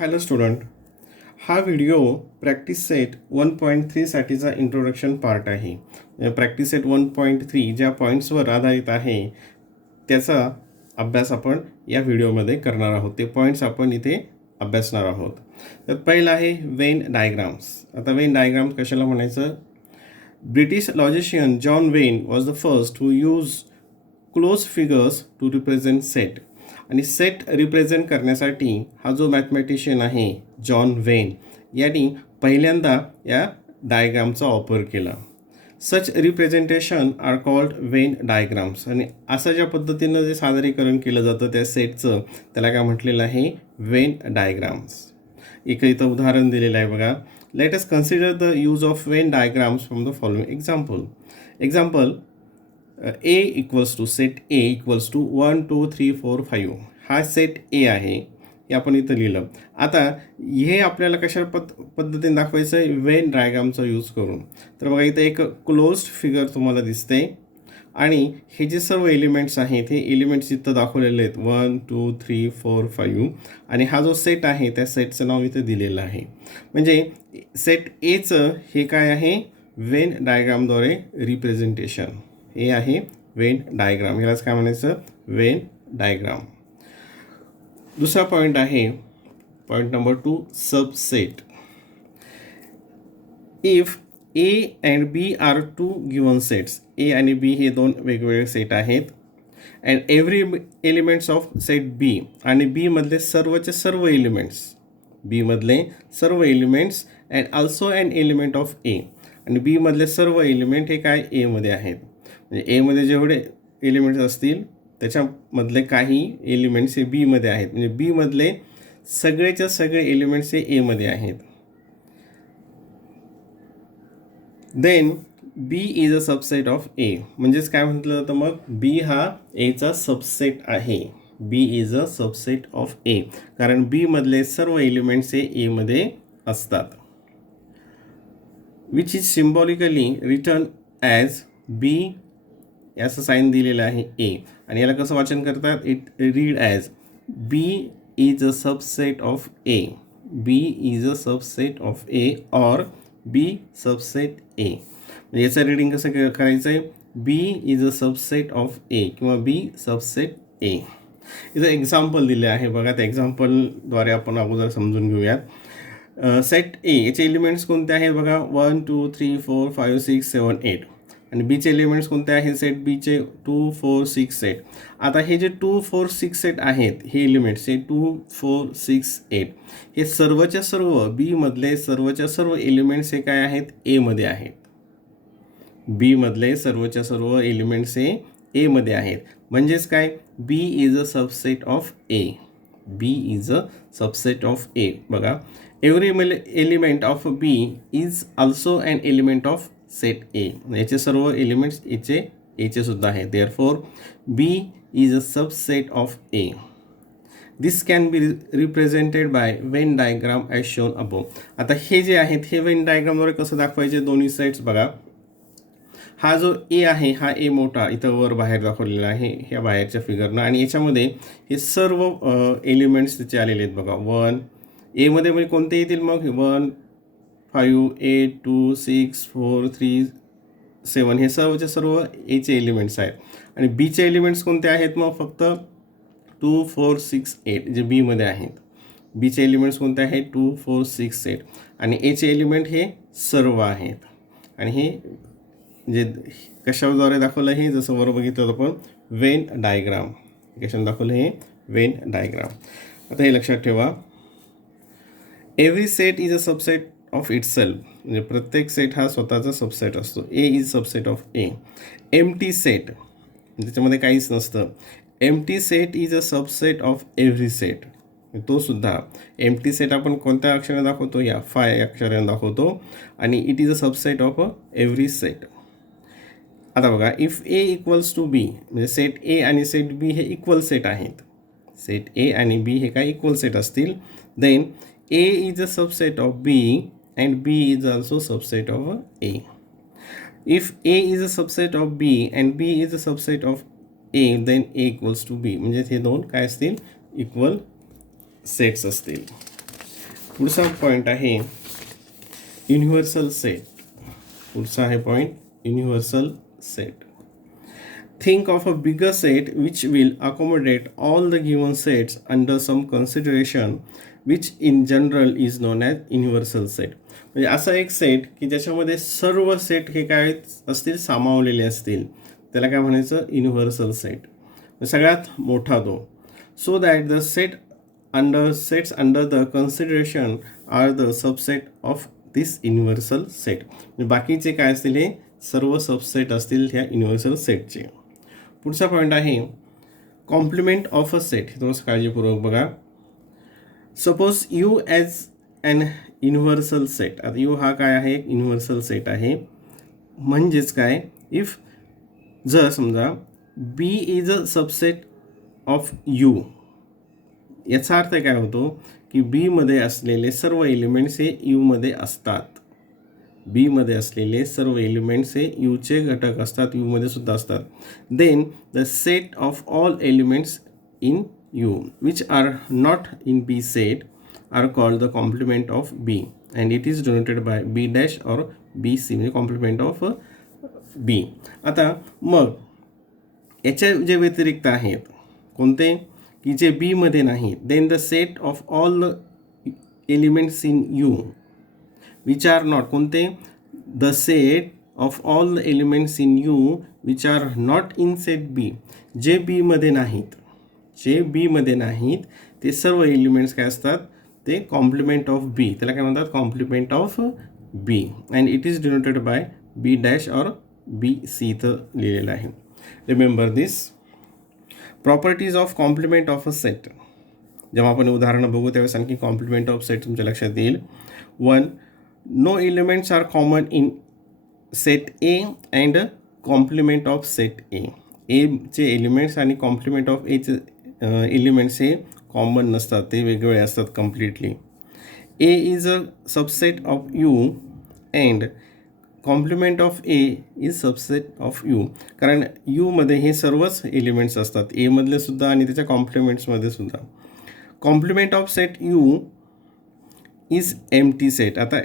Hello student, हा video practice set 1.3साठीचा introduction part आहे. प्रॅक्टिस सेट 1.3 ज्या पॉईंट्सवर आधारित आहे त्याचा अभ्यास आपण या व्हिडिओमध्ये करणार आहोत. ते पॉईंट्स आपण इथे अभ्यासणार आहोत. तर पहिलं आहे वेन डायग्राम्स. आता वेन डायग्राम्स कशाला म्हणायचं? British logician John Venn was the first who use close figures to represent set. आणि सेट रिप्रेझेंट करण्यासाठी हा जो मॅथमॅटिशियन आहे जॉन वेन यांनी पहिल्यांदा या डायग्रामचा वापर केला. Such representation are called Venn diagrams. आणि असं ज्या पद्धतीनं जे सादरीकरण केलं जातं त्या सेटचं त्याला काय म्हटलेलं आहे? Venn diagrams. इथं उदाहरण दिलेलं आहे बघा. Let us consider the use of Venn diagrams from the following example. A equals to set A equals to 1 2 3 4 5. हा सेट ए आहे, हे आपण इथं लिहिलं. आता हे आपल्याला कशा पद्धतीने दाखवायचं आहे? वेन डायग्रामचा यूज करून. तर बघा इथं एक क्लोज्ड फिगर तुम्हाला दिसते आणि हे जे सर्व एलिमेंट्स आहेत हे एलिमेंट्स इथं दाखवलेले आहेत 1 2 3 4 5. आणि हा जो सेट आहे त्या सेटचं नाव इथं दिलेलं आहे. म्हणजे सेट एचं हे काय आहे? वेन डायग्रामद्वारे रिप्रेझेंटेशन. हे आहे वेन डायग्राम. ह्यालाच काय म्हणायचं? Venn diagram. दुसरा पॉईंट आहे point number 2, subset. If A and B are two given sets. A आणि बी हे दोन वेगवेगळे सेट आहेत. And every elements of set B. आणि बी मधले सर्वचे सर्व एलिमेंट्स, बी मधले सर्व elements and also and element of A. आणि बी मधले सर्व एलिमेंट हे काय? ए मध्ये आहेत. म्हणजे एमध्ये जेवढे एलिमेंट्स असतील त्याच्यामधले काही एलिमेंट्स हे बीमध्ये आहेत. म्हणजे बीमधले सगळेच्या सगळे एलिमेंट्स हे एमध्ये आहेत. Then B is a subset of A. म्हणजेच काय म्हटलं जातं मग? बी हा एचा सबसेट आहे. B is a subset of A, कारण बी मधले सर्व एलिमेंट्स हे एमध्ये असतात. Which is symbolically written as B. असं साईन दिलेलं आहे ए. आणि याला कसं वाचन करतात? It read as B is a subset of A. B is a subset of A or B subset A. म्हणजे याचं रीडिंग कसं करायचं आहे? B is a subset of A किंवा बी सबसेट ए. इथं एक्झाम्पल दिले आहे बघा. त्या एक्झाम्पलद्वारे आपण अगोदर समजून घेऊयात. सेट ए याचे एलिमेंट्स कोणते आहेत बघा? 1 2 3 4 5 6 7 8. आणि बीचे एलिमेंट्स कोणते आहेत? सेट बीचे 2 4 6 8. आता हे जे 2 4 6 8 आहेत हे एलिमेंट्स, हे 2 4 6 8 हे सर्वच्या सर्व बी मधले सर्वच्या सर्व एलिमेंट्स हे काय आहेत? ए मध्ये आहेत. बी मधले सर्वच्या सर्व एलिमेंट्स हे ए मध्ये आहेत. म्हणजेच काय? B is a subset of A. B is a subset of A. बघा, every element of B is also an element of set A. याचे सर्व एलिमेंट्स एचे सुद्धा आहेत. Therefore B is a subset of A. This can be represented by Venn diagram as shown above. आता हे जे आहेत हे वेन डायग्रामद्वारे कसं दाखवायचे? दोन्ही साईड्स बघा. हा जो ए आहे हा ए मोठा इथं वर बाहेर दाखवलेला आहे ह्या बाहेरच्या फिगरनं. आणि याच्यामध्ये हे सर्व एलिमेंट्स त्याचे आलेले आहेत बघा. 1 एमध्ये म्हणजे कोणते येतील मग? 1 5 8 2 6 4 3 7 हे सर्वचे सर्व एचे एलिमेंट्स आहेत. आणि बीचे एलिमेंट्स कोणते आहेत मग? फक्त 2 4 6 8 जे बीमध्ये आहेत. बीचे एलिमेंट्स कोणते आहेत? 2 4 6 8. आणि एचे एलिमेंट हे सर्व आहेत. आणि हे जे कशाद्वारे दाखवलं हे जसं वर बघितलं आपण वेन डायग्राम. कशाने दाखवलं? हे वेन डायग्राम. आता हे लक्षात ठेवा. Every set is a subset of itself. म्हणजे प्रत्येक सेट हा स्वतःचा सबसेट असतो. A is subset of A. Empty set त्याच्यामध्ये काहीच नसतं. Empty set is a subset of every set. तो सुद्धा एम्प्टी सेट आपण कोणत्या अक्षराने दाखवतो? या फाय अक्षराने दाखवतो. आणि it is a subset of every set. आता बघा, if A equals to B म्हणजे सेट ए आणि सेट बी हे इक्वल सेट आहेत. सेट ए आणि बी हे काय इक्वल सेट असतील. Then A is a subset of B and B is also subset of A. If A is a subset of B and B is a subset of A, then A equals to B. म्हणजे हे दोन काय असतील? Equal sets असतील. पुढचा point आहे universal set. पुढचा आहे point universal set. Think of a bigger set which will accommodate all the given sets under some consideration, which in general is known as universal set. म्हणजे असा एक set की ज्याच्यामध्ये सर्व सेट हे काय असतील सामावलेले असतील, त्याला काय म्हणायचं, युनिव्हर्सल सेट. सगळ्यात मोठा तो. So that the sets under the consideration are the subset of this universal set. बाकीचे काय असतील, हे सर्व सबसेट असतील ह्या युनिव्हर्सल सेटचे. पुढचा पॉईंट आहे कॉम्प्लिमेंट ऑफ अ सेट. हे थोडंसं काळजीपूर्वक बघा. Suppose you as an universal set. आता यू हा काय आहे, एक युनिव्हर्सल सेट आहे. म्हणजेच काय, इफ जर समजा B is a subset of U, याचा अर्थ काय होतो की बीमध्ये असलेले सर्व एलिमेंट्स हे यूमध्ये असतात. बीमध्ये असलेले सर्व एलिमेंट्स हे यूचे घटक असतात, यूमध्ये सुद्धा असतात. Then the set of all elements in U which are not in B set are called the complement of B and it is denoted by B dash or B C, म्हणजे complement of B. आता मग याच्या जे व्यतिरिक्त आहेत कोणते, की जे बीमध्ये नाहीत. Then the set of all elements in U which are not, कोणते, the set of all the elements in U which are not in set B. जे बीमध्ये नाहीत, जे बीमध्ये नाहीत ते सर्व एलिमेंट्स काय असतात, ते कॉम्प्लिमेंट ऑफ बी, त्याला काय म्हणतात, complement of B. And it is denoted by B dash or B C इथं लिहिलेलं आहे. Remember this. Properties of complement of a set. जेव्हा आपण उदाहरणं बघू त्यावेळेस आणखी कॉम्प्लिमेंट ऑफ सेट तुमच्या लक्षात येईल. 1. No elements are common in set A and complement of set A. A चे एलिमेंट्स आणि कॉम्प्लिमेंट ऑफ एचे एलिमेंट्स हे कॉमन नसतात, ते वेगवेगळे असतात completely. A is a subset of U and complement of A is subset of U. कारण यूमध्ये हे सर्वच एलिमेंट्स असतात, एमधले सुद्धा आणि त्याच्या कॉम्प्लिमेंट्समध्ये सुद्धा. Complement of set U is empty set. आता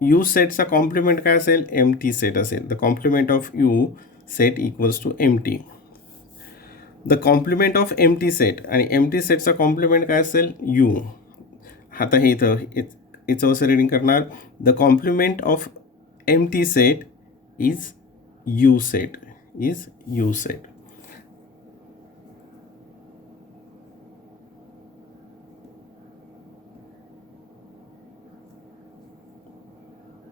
यू सेटचा कॉम्प्लिमेंट काय असेल, एम्प्टी सेट असेल. The complement of U set equals to empty. The complement of empty set आणि एम्प्टी सेटचा कॉम्प्लिमेंट काय असेल, यू. आता हे इथं याचं असं रिडिंग करणार, the complement of empty set is U set, is U set.